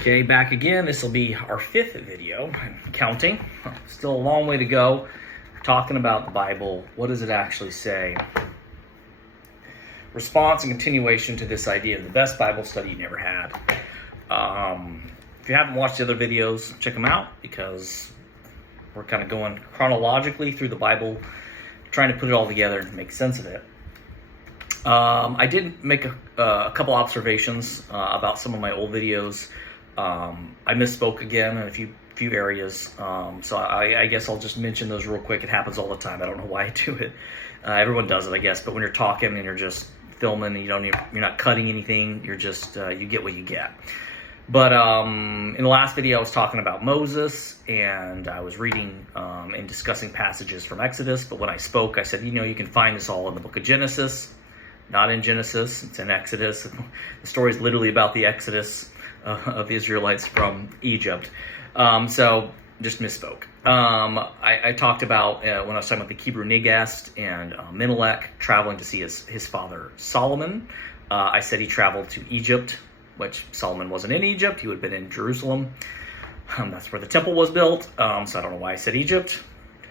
Okay, back again. This will be our 5th video. I'm counting. Still a long way to go. We're talking about the Bible. What does it actually say? Response and continuation to this idea of the best Bible study you never had. If you haven't watched the other videos, check them out because we're kind of going chronologically through the Bible, trying to put it all together and make sense of it. I did make a couple observations about some of my old videos. I misspoke again in a few areas, so I guess I'll just mention those real quick. It happens all the time. I don't know why I do it. Everyone does it, I guess. But when you're talking and you're just filming, and you're not cutting anything. You're just you get what you get. But in the last video, I was talking about Moses, and I was reading and discussing passages from Exodus. But when I spoke, I said, you can find this all in the book of Genesis. Not in Genesis, it's in Exodus. The story is literally about the Exodus of the Israelites from Egypt. So just misspoke. I talked about when I was talking about the Hebrew Nagast and Menelik traveling to see his father Solomon. I said he traveled to Egypt, which Solomon wasn't in Egypt. He would have been in Jerusalem. That's where the temple was built. So I don't know why I said Egypt.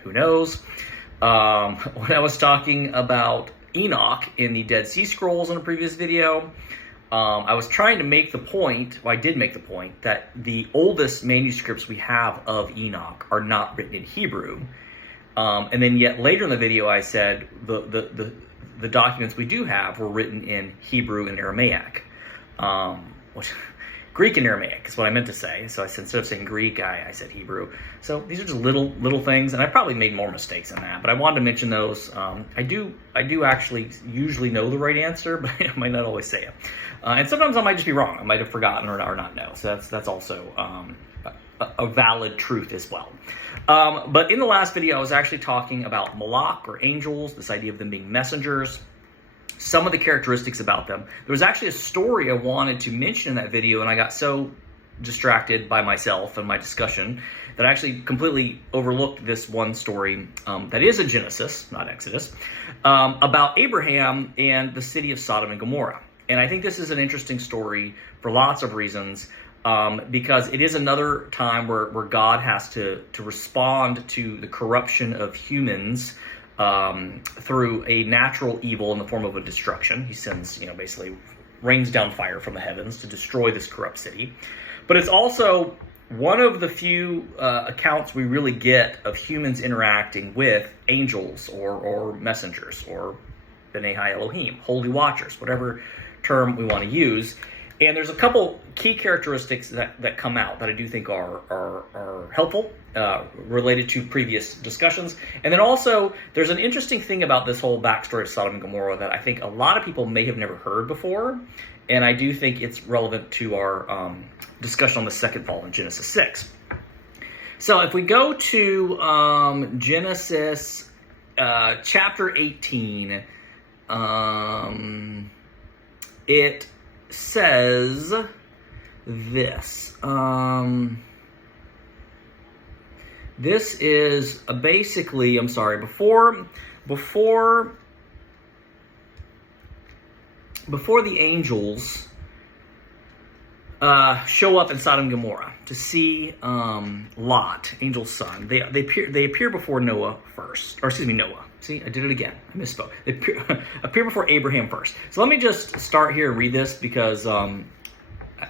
Who knows? When I was talking about Enoch in the Dead Sea Scrolls in a previous video, I was trying to make the point, I did make the point, that the oldest manuscripts we have of Enoch are not written in Hebrew. And then yet later in the video I said the documents we do have were written in Hebrew and Aramaic. Greek and Aramaic is what I meant to say. So I said, instead of saying Greek, I said Hebrew. So these are just little things, and I probably made more mistakes than that. But I wanted to mention those. I do actually usually know the right answer, but I might not always say it. And sometimes I might just be wrong. I might have forgotten or not know. So that's also a valid truth as well. But in the last video, I was actually talking about Malak or angels, this idea of them being messengers. Some of the characteristics about them. There was actually a story I wanted to mention in that video, and I got so distracted by myself and my discussion that I actually completely overlooked this one story that is in Genesis, not Exodus, about Abraham and the city of Sodom and Gomorrah. And I think this is an interesting story for lots of reasons, because it is another time where God has to respond to the corruption of humans through a natural evil in the form of a destruction. He sends, basically rains down fire from the heavens to destroy this corrupt city. But it's also one of the few accounts we really get of humans interacting with angels or messengers or B'nai Elohim, holy watchers, whatever term we want to use. And there's a couple key characteristics that come out that I do think are helpful, related to previous discussions. And then also, there's an interesting thing about this whole backstory of Sodom and Gomorrah that I think a lot of people may have never heard before. And I do think it's relevant to our discussion on the second fall in Genesis 6. So if we go to Genesis chapter 18, it says this. This is basically, before the angels show up in Sodom and Gomorrah to see Lot, angel's son. They appear before Noah first, or excuse me, Noah. See, I did it again. I misspoke. They appear before Abraham first. So let me just start here and read this because I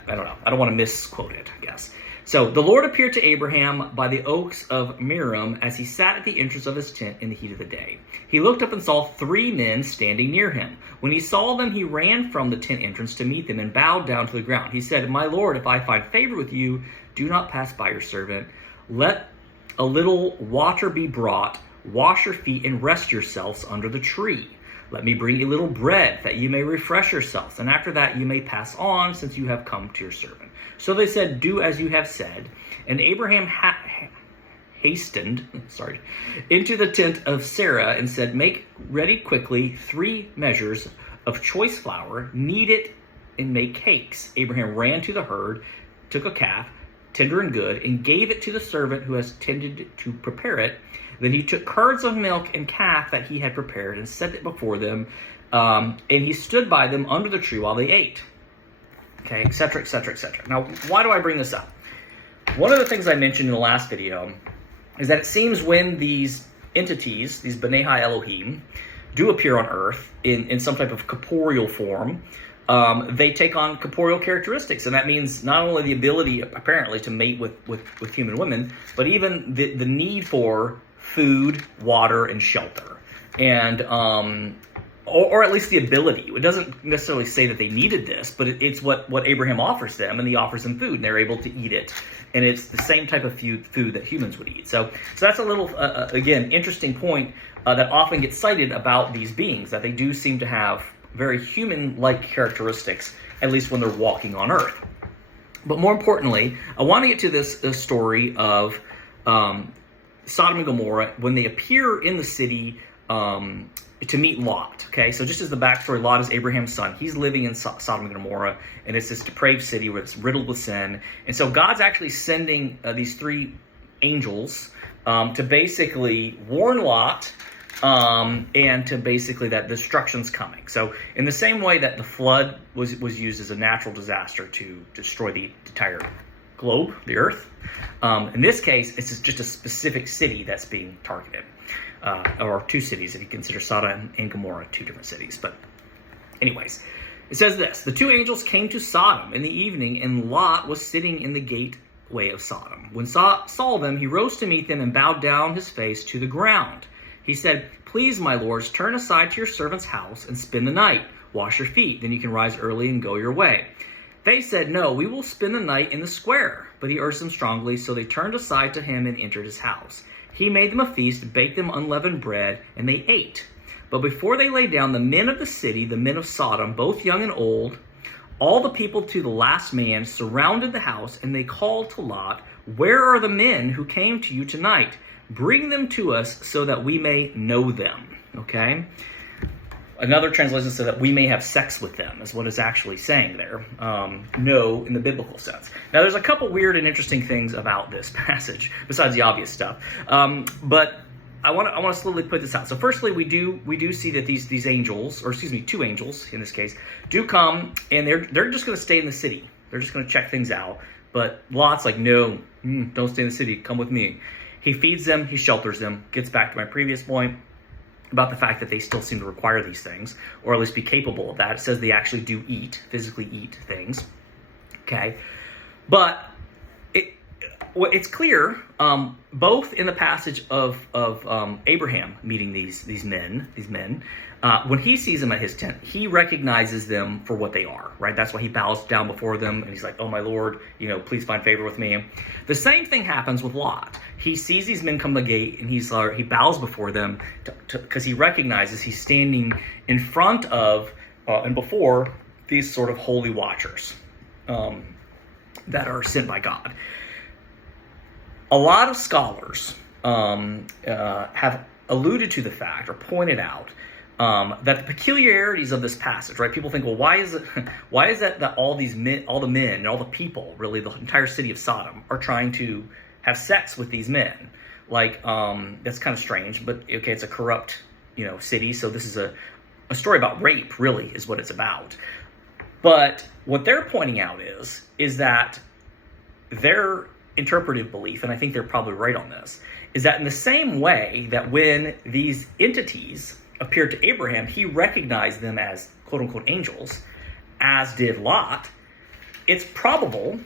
don't know. I don't want to misquote it, I guess. So the Lord appeared to Abraham by the oaks of Merom as he sat at the entrance of his tent in the heat of the day. He looked up and saw 3 men standing near him. When he saw them, he ran from the tent entrance to meet them and bowed down to the ground. He said, "My Lord, if I find favor with you, do not pass by your servant. Let a little water be brought. Wash your feet and rest yourselves under the tree. Let me bring you a little bread that you may refresh yourselves, and after that you may pass on, since you have come to your servant." So they said, "Do as you have said." And Abraham hastened into the tent of Sarah and said, "Make ready quickly 3 measures of choice flour, knead it, and make cakes." Abraham ran to the herd, took a calf, tender and good, and gave it to the servant who has tended to prepare it. Then he took curds of milk and calf that he had prepared and set it before them, and he stood by them under the tree while they ate. okay, etc., etc., etc. Now, why do I bring this up? One of the things I mentioned in the last video is that it seems when these entities, these B'nai Elohim, do appear on Earth in some type of corporeal form, they take on corporeal characteristics, and that means not only the ability, apparently, to mate with human women, but even the need for food, water, and shelter, and or at least the ability. It doesn't necessarily say that they needed this, but it's what Abraham offers them, and he offers them food, and they're able to eat it, and it's the same type of food that humans would eat. So that's a little, again, interesting point that often gets cited about these beings, that they do seem to have very human-like characteristics, at least when they're walking on Earth. But more importantly, I want to get to this story of Sodom and Gomorrah when they appear in the city to meet Lot. Okay, so just as the backstory, Lot is Abraham's son. He's living in Sodom and Gomorrah, and it's this depraved city where it's riddled with sin. And so God's actually sending these three angels to basically warn Lot, and to basically that destruction's coming. So in the same way that the flood was used as a natural disaster to destroy the entire globe, the earth, in this case, it's just a specific city that's being targeted. Or two cities, if you consider Sodom and Gomorrah two different cities. But anyways, it says this: the two angels came to Sodom in the evening, and Lot was sitting in the gateway of Sodom. When saw them, he rose to meet them and bowed down his face to the ground. He said, "Please, my lords, turn aside to your servant's house and spend the night. Wash your feet, then you can rise early and go your way." They said, "No, we will spend the night in the square." But he urged them strongly, so they turned aside to him and entered his house. He made them a feast, baked them unleavened bread, and they ate. But before they lay down, the men of the city, the men of Sodom, both young and old, all the people to the last man, surrounded the house, and they called to Lot, "Where are the men who came to you tonight? Bring them to us so that we may know them." Okay? Another translation says that we may have sex with them, is what it's actually saying there. No, in the biblical sense. Now, there's a couple weird and interesting things about this passage, besides the obvious stuff. But I want to slowly put this out. So, firstly, we do see that these angels, or excuse me, two angels in this case, do come, and they're just going to stay in the city. They're just going to check things out. But Lot's like, "No, don't stay in the city. Come with me." He feeds them. He shelters them. Gets back to my previous point about the fact that they still seem to require these things, or at least be capable of that. It says they actually do physically eat things. Okay, but it's clear, both in the passage of Abraham meeting these men, when he sees them at his tent, he recognizes them for what they are, right? That's why he bows down before them, and he's like, "Oh, my Lord, please find favor with me." The same thing happens with Lot. He sees these men come to the gate, and he bows before them because he recognizes he's standing in front of and before these sort of holy watchers that are sent by God. A lot of scholars have alluded to the fact or pointed out that the peculiarities of this passage, right? People think, well, why is that all the men and all the people, really the entire city of Sodom, are trying to have sex with these men? Like, that's kind of strange, but okay, it's a corrupt, city, so this is a story about rape, really, is what it's about. But what they're pointing out is that their interpretive belief, and I think they're probably right on this, is that in the same way that when these entities appeared to Abraham, he recognized them as quote-unquote angels, as did Lot, it's probable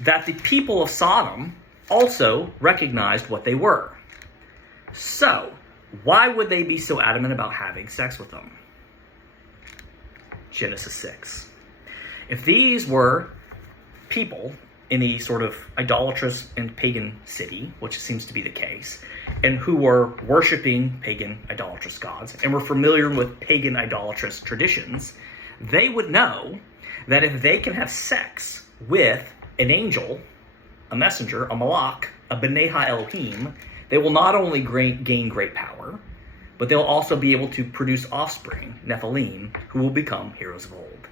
that the people of Sodom also recognized what they were. So, why would they be so adamant about having sex with them? Genesis 6. If these were people in a sort of idolatrous and pagan city, which seems to be the case, and who were worshiping pagan idolatrous gods, and were familiar with pagan idolatrous traditions, they would know that if they can have sex with an angel, a messenger, a malach, a B'nai Elohim, they will not only gain great power, but they'll also be able to produce offspring, Nephilim, who will become heroes of old.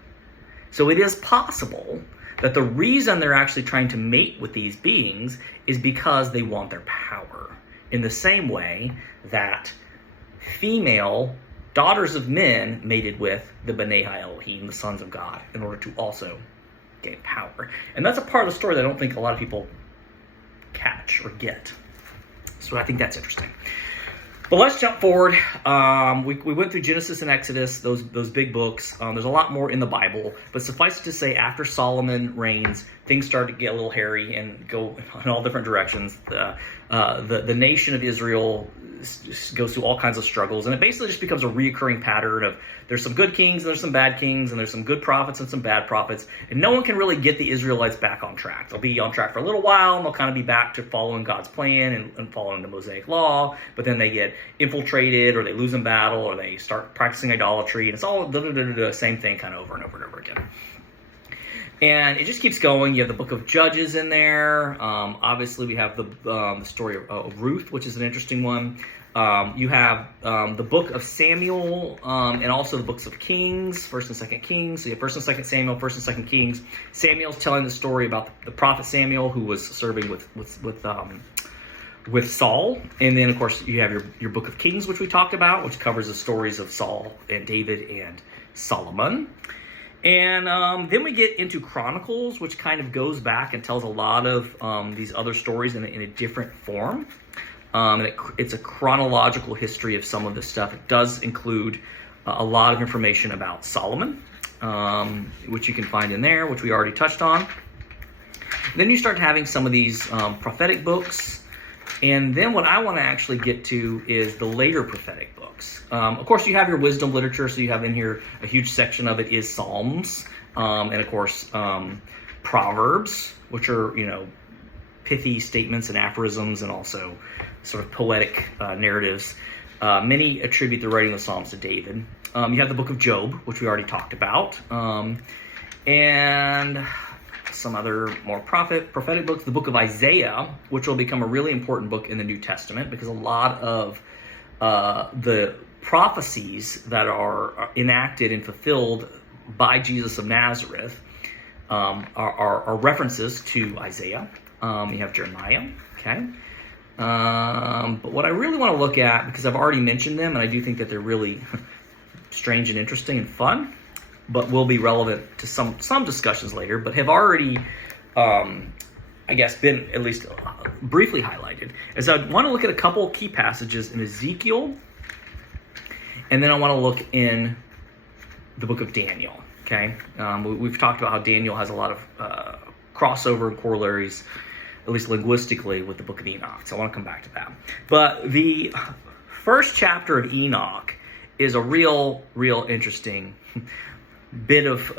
So it is possible that the reason they're actually trying to mate with these beings is because they want their power. In the same way that female daughters of men mated with the B'nai Elohim, the sons of God, in order to also gain power. And that's a part of the story that I don't think a lot of people catch or get. So I think that's interesting. But let's jump forward. We went through Genesis and Exodus, those big books. There's a lot more in the Bible, but suffice it to say, after Solomon reigns, things start to get a little hairy and go in all different directions. The nation of Israel goes through all kinds of struggles, and it basically just becomes a reoccurring pattern of there's some good kings and there's some bad kings, and there's some good prophets and some bad prophets, and no one can really get the Israelites back on track. They'll be on track for a little while, and they'll kind of be back to following God's plan and following the Mosaic law, but then they get infiltrated, or they lose in battle, or they start practicing idolatry, and it's all the same thing kind of over and over and over again. And it just keeps going. You have the book of Judges in there. Obviously, we have the story of Ruth, which is an interesting one. You have the book of Samuel and also the books of Kings, 1st and 2nd Kings. So you have 1st and 2nd Samuel, 1st and 2nd Kings. Samuel's telling the story about the prophet Samuel, who was serving with Saul. And then, of course, you have your book of Kings, which we talked about, which covers the stories of Saul and David and Solomon. And then we get into Chronicles, which kind of goes back and tells a lot of these other stories in a different form. And it's a chronological history of some of this stuff. It does include a lot of information about Solomon, which you can find in there, which we already touched on. Then you start having some of these prophetic books. And then what I want to actually get to is the later prophetic books. Of course, you have your wisdom literature, so you have in here a huge section of it is Psalms, and of course Proverbs, which are pithy statements and aphorisms, and also sort of poetic narratives. Many attribute the writing of the Psalms to David. You have the book of Job, which we already talked about, and some other more prophetic books. The book of Isaiah, which will become a really important book in the New Testament, because a lot of the prophecies that are enacted and fulfilled by Jesus of Nazareth are references to Isaiah. You have Jeremiah, okay? But what I really want to look at, because I've already mentioned them, and I do think that they're really strange and interesting and fun, but will be relevant to some discussions later, but have already, I guess, been at least briefly highlighted, is I want to look at a couple key passages in Ezekiel, and then I want to look in the book of Daniel, okay? We've talked about how Daniel has a lot of crossover and corollaries, at least linguistically, with the book of Enoch, so I want to come back to that. But the first chapter of Enoch is a real interesting bit of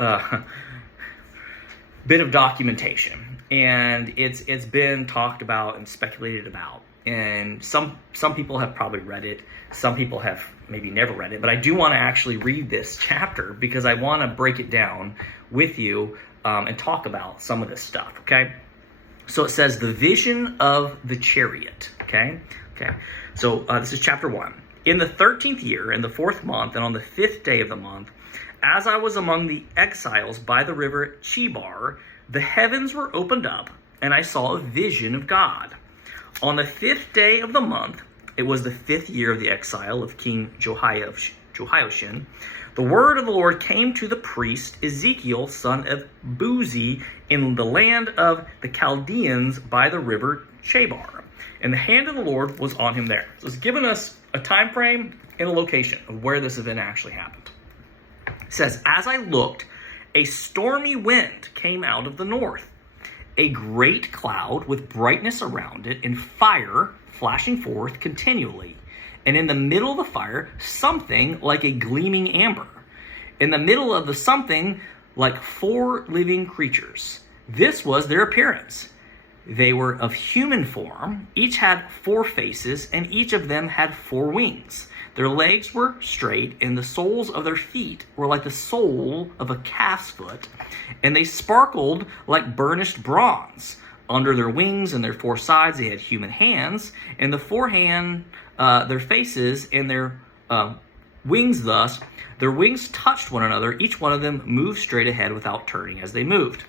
documentation, and it's been talked about and speculated about, and some people have probably read it, some people have maybe never read it, but I do want to actually read this chapter because I want to break it down with you and talk about some of this stuff. Okay, so it says the vision of the chariot. Okay, so this is chapter 1. In the 13th year, in the 4th month, and on the 5th day of the month, as I was among the exiles by the river Chebar, the heavens were opened up, and I saw a vision of God. On the 5th day of the month, it was the 5th year of the exile of King Jehoiachin, the word of the Lord came to the priest Ezekiel, son of Buzi, in the land of the Chaldeans by the river Chebar. And the hand of the Lord was on him there. So it's given us a time frame and a location of where this event actually happened. It says, as I looked, a stormy wind came out of the north, a great cloud with brightness around it and fire flashing forth continually. And in the middle of the fire, something like a gleaming amber. In the middle of the something, like 4 living creatures. This was their appearance. They were of human form. Each had 4 faces, and each of them had 4 wings. Their legs were straight, and the soles of their feet were like the sole of a calf's foot, and they sparkled like burnished bronze. Under their wings and their 4 sides, they had human hands, and the 4 their faces and their wings thus. Their wings touched one another. Each one of them moved straight ahead without turning as they moved.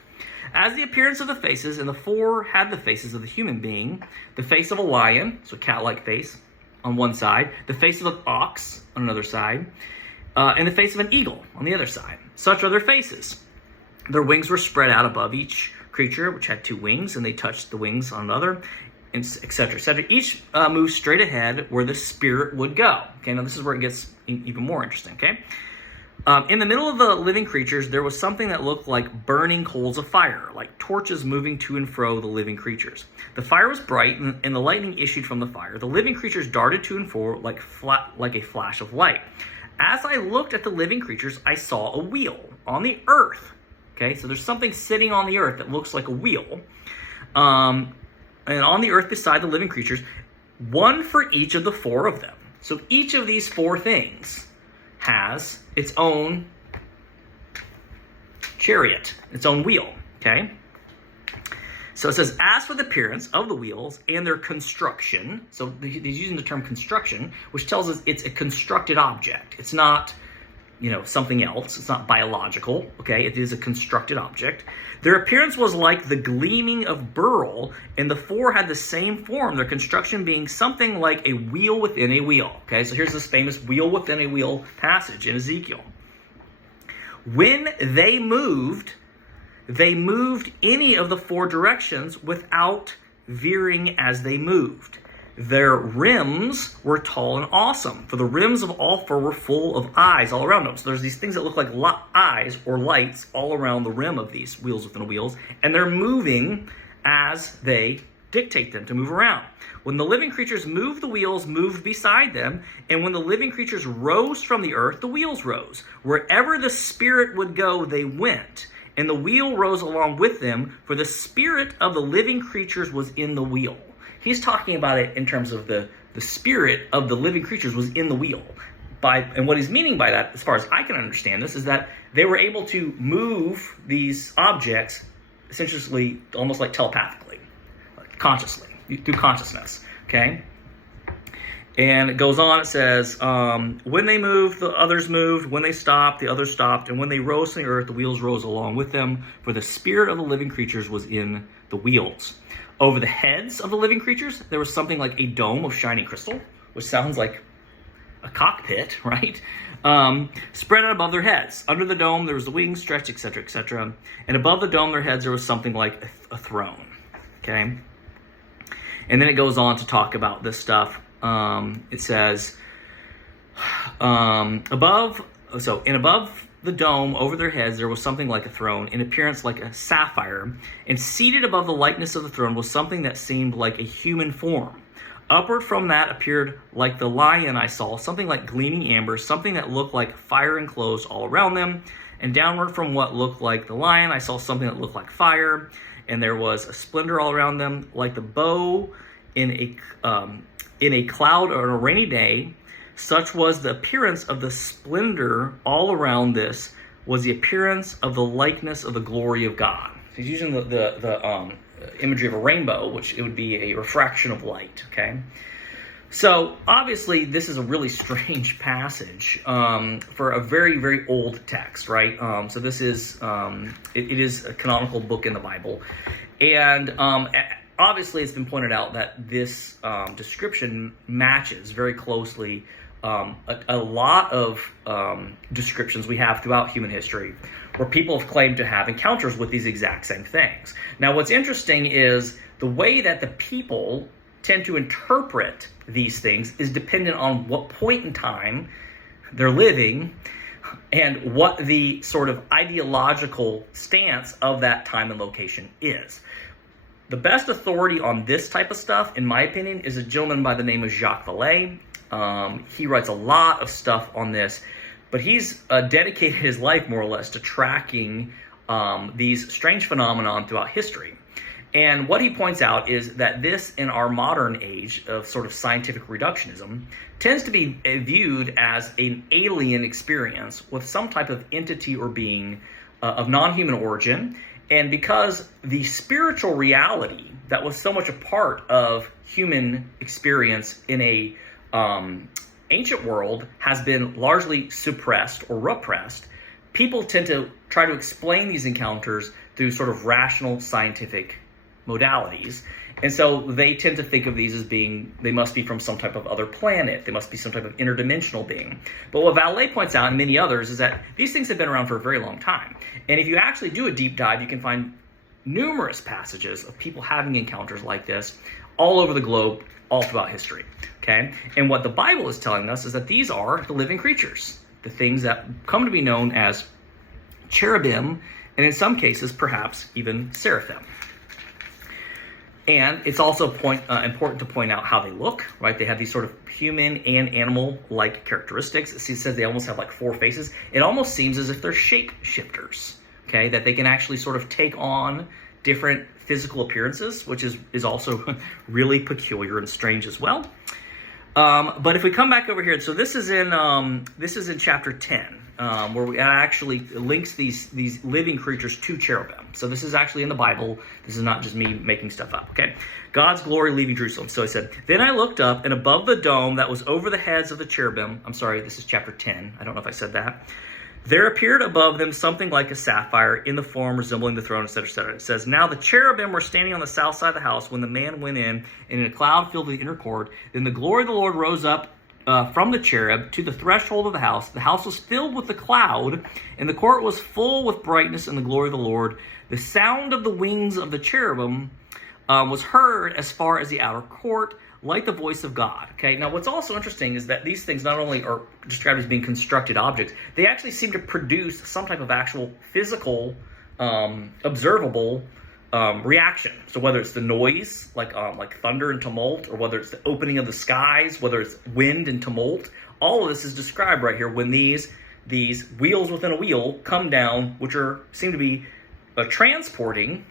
As the appearance of the faces, and the 4 had the faces of the human being, the face of a lion, so cat-like face, on one side, the face of an ox on another side, and the face of an eagle on the other side. Such are their faces. Their wings were spread out above each creature, which had two wings, and they touched the wings on another, et cetera, et cetera. Each moved straight ahead where the spirit would go. Okay, now this is where it gets even more interesting, okay? In the middle of the living creatures, there was something that looked like burning coals of fire, like torches moving to and fro the living creatures. The fire was bright, and the lightning issued from the fire. The living creatures darted to and fro like a flash of light. As I looked at the living creatures, I saw a wheel on the earth. Okay, so there's something sitting on the earth that looks like a wheel. And on the earth beside the living creatures, one for each of the four of them. So each of these four things has its own chariot, its own wheel, okay? So it says, as for the appearance of the wheels and their construction, so he's using the term construction, which tells us it's a constructed object. It's not, something else. It's not biological, okay? It is a constructed object. Their appearance was like the gleaming of beryl, and the four had the same form, their construction being something like a wheel within a wheel, okay? So here's this famous wheel within a wheel passage in Ezekiel. When they moved any of the four directions without veering as they moved. Their rims were tall and awesome, for the rims of all four were full of eyes all around them. So there's these things that look like eyes or lights all around the rim of these wheels within wheels, and they're moving as they dictate them to move around. When the living creatures moved, the wheels moved beside them, and when the living creatures rose from the earth, the wheels rose. Wherever the spirit would go, they went, and the wheel rose along with them, for the spirit of the living creatures was in the wheel. He's talking about it in terms of the spirit of the living creatures was in the wheel. And what he's meaning by that, as far as I can understand this, is that they were able to move these objects essentially almost like telepathically, consciously, through consciousness, okay? And it goes on, it says, when they moved, the others moved. When they stopped, the others stopped. And when they rose from the earth, the wheels rose along with them. For the spirit of the living creatures was in the wheels. Over the heads of the living creatures, there was something like a dome of shining crystal, which sounds like a cockpit, right? Spread out above their heads. Under the dome, there was the wings stretched, etc., etc. And above the dome, their heads, there was something like a throne, okay? And then it goes on to talk about this stuff. It says, above the dome, over their heads, there was something like a throne, in appearance like a sapphire, and seated above the likeness of the throne was something that seemed like a human form. Upward from that appeared like the lion I saw, something like gleaming amber, something that looked like fire enclosed all around them, and downward from what looked like the lion I saw something that looked like fire, and there was a splendor all around them, like the bow in a cloud or on a rainy day. Such was the appearance of the splendor all around this, was the appearance of the likeness of the glory of God. He's using the imagery of a rainbow, which it would be a refraction of light, okay? So, obviously, this is a really strange passage for a very, very old text, right? So this is, it is a canonical book in the Bible. And obviously, it's been pointed out that this description matches very closely a lot of descriptions we have throughout human history where people have claimed to have encounters with these exact same things. Now, what's interesting is the way that the people tend to interpret these things is dependent on what point in time they're living and what the sort of ideological stance of that time and location is. The best authority on this type of stuff, in my opinion, is a gentleman by the name of Jacques Vallée. He writes a lot of stuff on this, but he's dedicated his life more or less to tracking these strange phenomenon throughout history. And what he points out is that this, in our modern age of sort of scientific reductionism, tends to be viewed as an alien experience with some type of entity or being of non-human origin. And because the spiritual reality that was so much a part of human experience in a ancient world has been largely suppressed or repressed, people tend to try to explain these encounters through sort of rational scientific modalities. And so they tend to think of these as being, they must be from some type of other planet. They must be some type of interdimensional being. But what Vallée points out, and many others, is that these things have been around for a very long time. And if you actually do a deep dive, you can find numerous passages of people having encounters like this all over the globe, all throughout history. Okay? And what the Bible is telling us is that these are the living creatures, the things that come to be known as cherubim, and in some cases, perhaps even seraphim. And it's also important to point out how they look, right? They have these sort of human and animal-like characteristics. It says they almost have like 4 faces. It almost seems as if they're shape shifters, okay? That they can actually sort of take on different physical appearances, which is also really peculiar and strange as well. But if we come back over here, so this is in chapter 10. Where we actually links these living creatures to cherubim. So this is actually in the Bible. This is not just me making stuff up, okay? God's glory leaving Jerusalem. So he said, "Then I looked up, and above the dome that was over the heads of the cherubim," I'm sorry, this is chapter 10. I don't know if I said that. "There appeared above them something like a sapphire in the form resembling the throne," etc., etc. It says, "Now the cherubim were standing on the south side of the house when the man went in, and in a cloud filled the inner court. Then the glory of the Lord rose up from the cherub to the threshold of the house. The house was filled with the cloud, and the court was full with brightness and the glory of the Lord. The sound of the wings of the cherubim was heard as far as the outer court, like the voice of God." Okay, now what's also interesting is that these things not only are described as being constructed objects, they actually seem to produce some type of actual physical, observable reaction. So whether it's the noise, like thunder and tumult, or whether it's the opening of the skies, whether it's wind and tumult, all of this is described right here when these wheels within a wheel come down, which seem to be transporting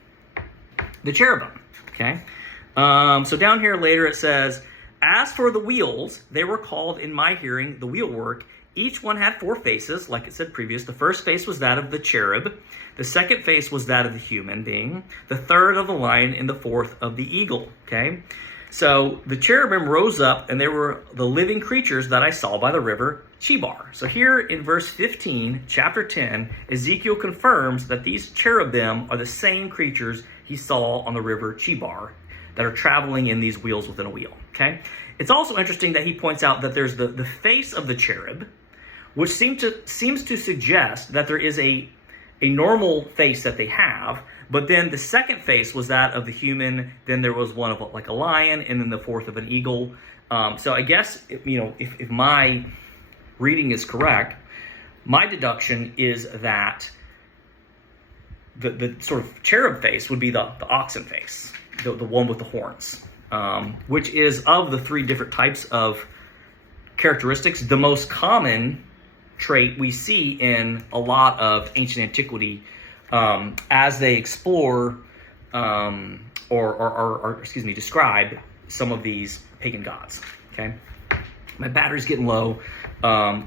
the cherubim. Okay, so down here later it says, "As for the wheels, they were called in my hearing the wheelwork. Each one had 4 faces, like it said previous. The first face was that of the cherub. The second face was that of the human being. The third of the lion, and the fourth of the eagle." Okay? So the cherubim rose up, and they were the living creatures that I saw by the river Chebar. So here in verse 15, chapter 10, Ezekiel confirms that these cherubim are the same creatures he saw on the river Chebar that are traveling in these wheels within a wheel. Okay? It's also interesting that he points out that there's the face of the cherub, which seems to suggest that there is a normal face that they have, but then the second face was that of the human, then there was one of like a lion, and then the fourth of an eagle. So I guess, if my reading is correct, my deduction is that the sort of cherub face would be the oxen face, the one with the horns, which is of the 3 different types of characteristics, the most common trait we see in a lot of ancient antiquity as they explore describe some of these pagan gods. Okay, my battery's getting low,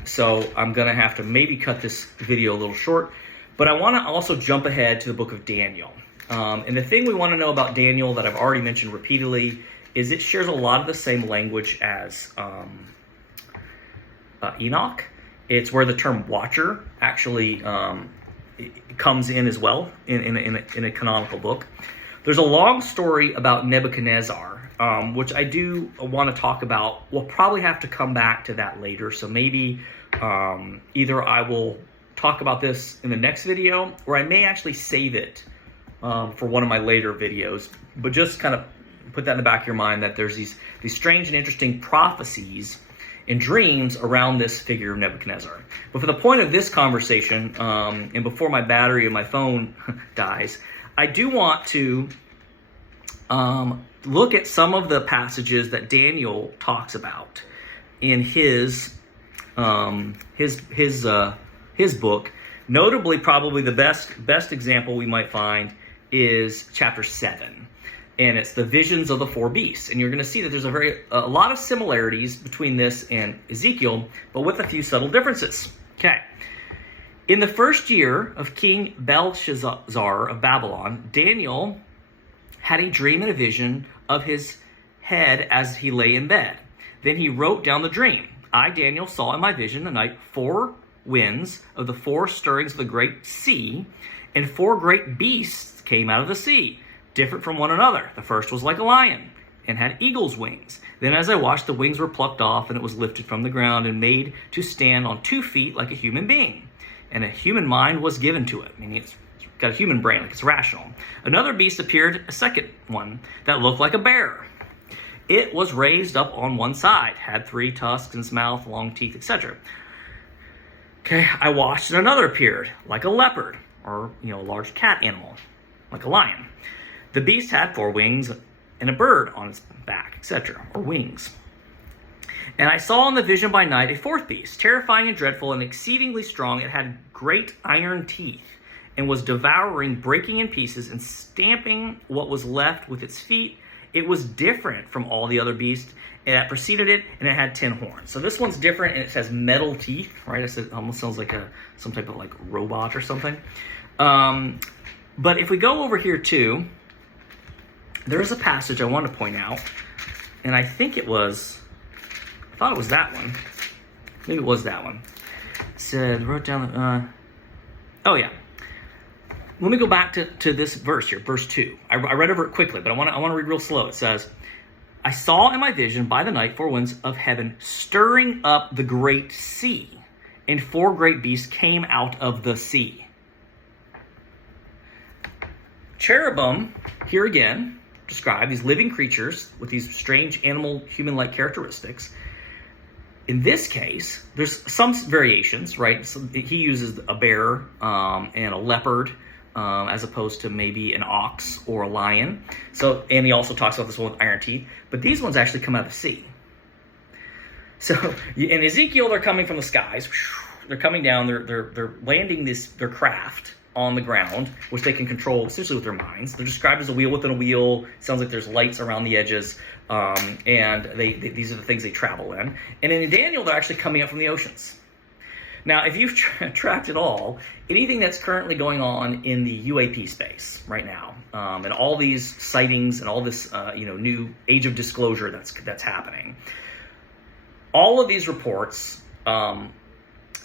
so I'm gonna have to maybe cut this video a little short, but I want to also jump ahead to the book of Daniel. And the thing we want to know about Daniel that I've already mentioned repeatedly is it shares a lot of the same language as Enoch. It's where the term watcher actually comes in as well in a canonical book. There's a long story about Nebuchadnezzar, which I do want to talk about. We'll probably have to come back to that later. So maybe either I will talk about this in the next video, or I may actually save it for one of my later videos. But just kind of put that in the back of your mind that there's these strange and interesting prophecies and dreams around this figure of Nebuchadnezzar. But for the point of this conversation, and before my battery of my phone dies, I do want to look at some of the passages that Daniel talks about in his book. Notably, probably the best example we might find is chapter 7. And it's the visions of the 4 beasts. And you're going to see that there's a lot of similarities between this and Ezekiel, but with a few subtle differences. Okay. In the first year of King Belshazzar of Babylon, Daniel had a dream and a vision of his head as he lay in bed. Then he wrote down the dream. I, Daniel, saw in my vision the night 4 winds of the 4 stirrings of the great sea, and 4 great beasts came out of the sea. different from one another. The first was like a lion and had eagle's wings. Then as I watched, the wings were plucked off, and it was lifted from the ground and made to stand on 2 feet like a human being. And a human mind was given to it. I mean, it's got a human brain, like it's rational. Another beast appeared, a second one, that looked like a bear. It was raised up on one side, had 3 tusks in its mouth, long teeth, etc. Okay, I watched, and another appeared, like a leopard, or, a large cat animal, like a lion. The beast had 4 wings and a bird on its back, etc., or wings. And I saw in the vision by night a 4th beast, terrifying and dreadful and exceedingly strong. It had great iron teeth and was devouring, breaking in pieces, and stamping what was left with its feet. It was different from all the other beasts that preceded it, and it had 10 horns. So this one's different, and it has metal teeth, right? It almost sounds like some type of robot or something. But if we go over here too, there is a passage I want to point out, and I thought it was that one. Maybe it was that one. It wrote down, oh yeah. Let me go back to this verse here, verse 2. I read over it quickly, but I want to read real slow. It says, I saw in my vision by the night 4 winds of heaven stirring up the great sea, and 4 great beasts came out of the sea. Cherubim, here again, describe these living creatures with these strange animal, human-like characteristics. In this case, there's some variations, right? So he uses a bear and a leopard, as opposed to maybe an ox or a lion. So, and he also talks about this one with iron teeth. But these ones actually come out of the sea. So in Ezekiel, they're coming from the skies. They're coming down. They're landing their craft on the ground, which they can control essentially with their minds. They're described as a wheel within a wheel. It sounds like there's lights around the edges, and these are the things they travel in. And in Daniel, they're actually coming up from the oceans. Now, if you've tracked it all, anything that's currently going on in the UAP space right now, and all these sightings and all this, new age of disclosure that's happening, all of these reports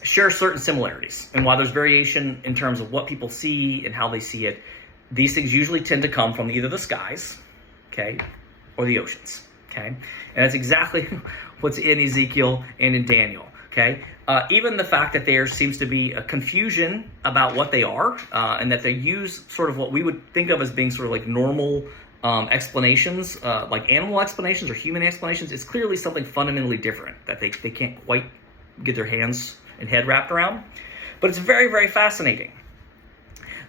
share certain similarities. And while there's variation in terms of what people see and how they see it, these things usually tend to come from either the skies, okay, or the oceans, okay? And that's exactly what's in Ezekiel and in Daniel. Okay, even the fact that there seems to be a confusion about what they are, and that they use sort of what we would think of as being sort of like normal explanations, like animal explanations or human explanations. It's clearly something fundamentally different that they can't quite get their hands and head wrapped around. But it's very, very fascinating.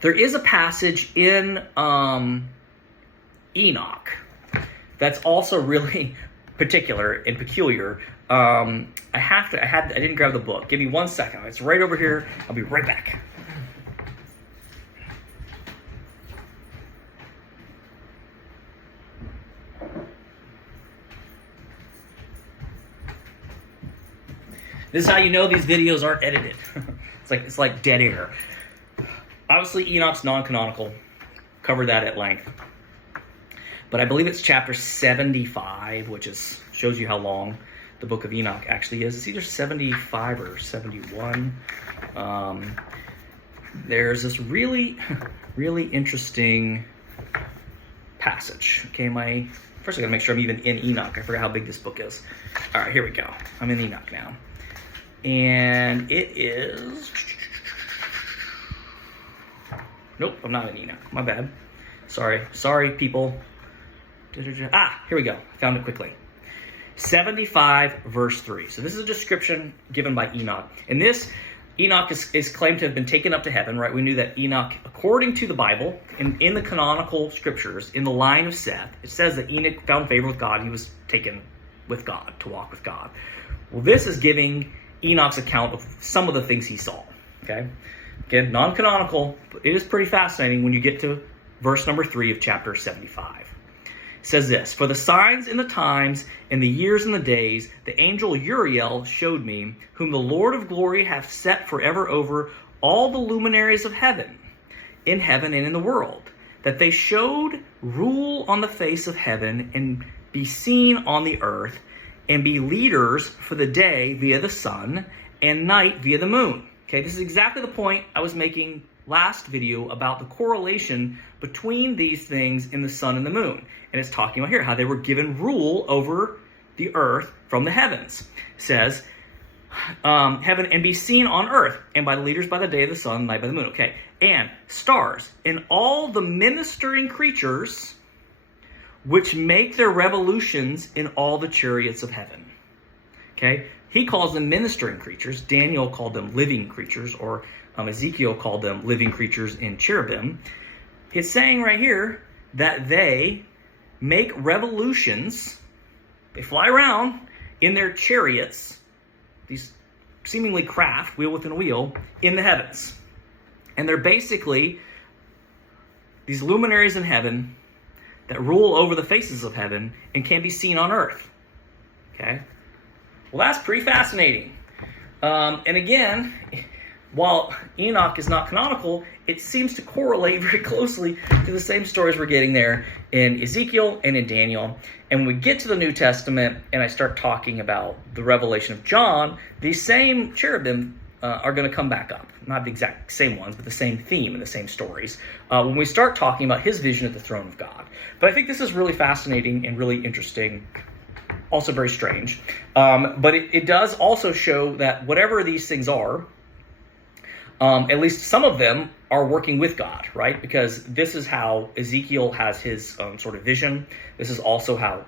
There is a passage in Enoch that's also really particular and peculiar. I didn't grab the book. Give me 1 second. It's right over here. I'll be right back. This is how you know these videos aren't edited. It's like dead air. Obviously, Enoch's non-canonical. Covered that at length. But I believe it's chapter 75, which shows you how long the book of Enoch actually is. It's either 75 or 71. There's this really, really interesting passage. Okay, first I gotta make sure I'm even in Enoch. I forgot how big this book is. All right, here we go. I'm in Enoch now. And it is... Nope, I'm not in Enoch. My bad. Sorry, people. Here we go. Found it quickly. 75 verse 3. So this is a description given by Enoch. And this, Enoch is claimed to have been taken up to heaven, right? We knew that Enoch, according to the Bible, in the canonical scriptures, in the line of Seth, it says that Enoch found favor with God. He was taken with God, to walk with God. Well, this is giving Enoch's account of some of the things he saw, okay? Again, non-canonical, but it is pretty fascinating when you get to verse number 3 of chapter 75. It says this, for the signs and the times and the years and the days, the angel Uriel showed me, whom the Lord of glory hath set forever over all the luminaries of heaven, in heaven and in the world, that they showed rule on the face of heaven and be seen on the earth, and be leaders for the day via the sun, and night via the moon. Okay, this is exactly the point I was making last video about the correlation between these things in the sun and the moon. And it's talking about here how they were given rule over the earth from the heavens. It says, heaven and be seen on earth, and by the leaders by the day of the sun, night by the moon. Okay, and stars, and all the ministering creatures which make their revolutions in all the chariots of heaven. Okay, he calls them ministering creatures. Daniel called them living creatures, or Ezekiel called them living creatures in cherubim. It's saying right here that they make revolutions. They fly around in their chariots, these seemingly craft, wheel within a wheel, in the heavens. And they're basically these luminaries in heaven that rule over the faces of heaven and can be seen on earth. Okay? Well, that's pretty fascinating. And again, while Enoch is not canonical, it seems to correlate very closely to the same stories we're getting there in Ezekiel and in Daniel. And when we get to the New Testament and I start talking about the revelation of John, these same cherubim are going to come back up. Not the exact same ones, but the same theme and the same stories when we start talking about his vision at the throne of God. But I think this is really fascinating and really interesting, also very strange. But it does also show that whatever these things are, at least some of them are working with God, right? Because this is how Ezekiel has his sort of vision. This is also how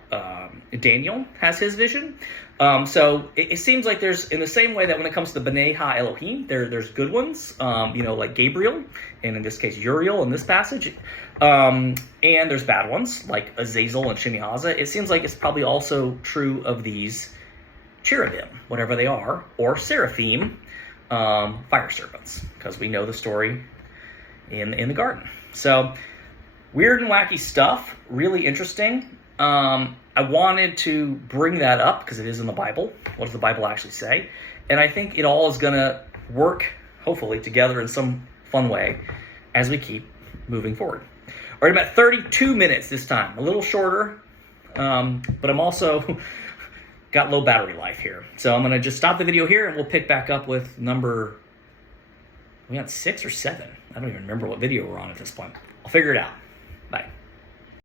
Daniel has his vision. So it seems like there's, in the same way that when it comes to the B'nai Ha-Elohim, there's good ones, like Gabriel, and in this case Uriel in this passage. And there's bad ones, like Azazel and Shemihaza. It seems like it's probably also true of these cherubim, whatever they are, or seraphim, fire serpents, because we know the story in the garden. So weird and wacky stuff, really interesting. I wanted to bring that up because it is in the Bible. What does the Bible actually say? And I think it all is going to work, hopefully, together in some fun way as we keep moving forward. All right, about 32 minutes this time, a little shorter, but I'm also got low battery life here. So I'm going to just stop the video here and we'll pick back up with number, we got 6 or 7. I don't even remember what video we're on at this point. I'll figure it out. Bye.